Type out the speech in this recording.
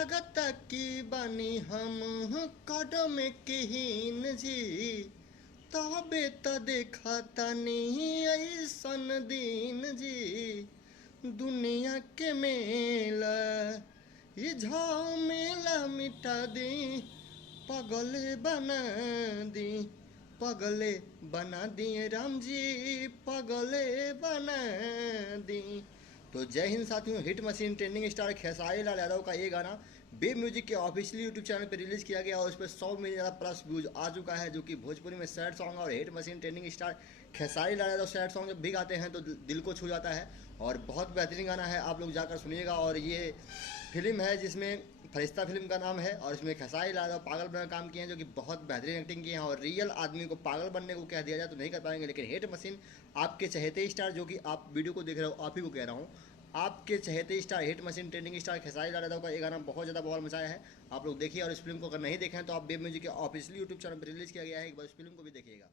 लगता कि बानी हम कदम केहीन जी, तबे त देखा तानी ऐसन दिन जी। दुनिया के मेला ये झमेला मिटा दी, पगले बना दी, पगले बना दिए राम जी, पगले बना दी। तो जय हिंद साथियों, hit machine trending star Khesari Lal Yadav का ये गाना वेब म्यूजिक के ऑफिशियल यूट्यूब चैनल पर रिलीज किया गया और उस पर 100 मिलियन ज़्यादा प्लस व्यूज आ चुका है, जो कि भोजपुरी में सैड सॉन्ग। और hit machine trending star Khesari Lal Yadav sad song जब भी गाते हैं तो दिल को छू जाता है और बहुत बेहतरीन गाना है, आप लोग जाकर सुनिएगा। और ये फिल्म है जिसमें फरिश्ता फिल्म का नाम है और इसमें खेसारी लाल यादव पागल बनकर काम किए हैं, जो कि बहुत बेहतरीन एक्टिंग की है। और रियल आदमी को पागल बनने को कह दिया जाए तो नहीं कर पाएंगे, लेकिन हिट मशीन आपके चहेते स्टार, जो कि आप वीडियो को देख रहे हो आप ही को कह रहा हूँ, आपके चहेते star hit machine trending star Khesari Lal Yadav का ये गाना बहुत ज़्यादा बवाल मचाया है। आप लोग देखिए और इस फिल्म को अगर नहीं देखें तो आप वेब म्यूजिक के ऑफिशियल यूट्यूब चैनल पर रिलीज किया गया है, एक बार इस फिल्म को भी देखिएगा।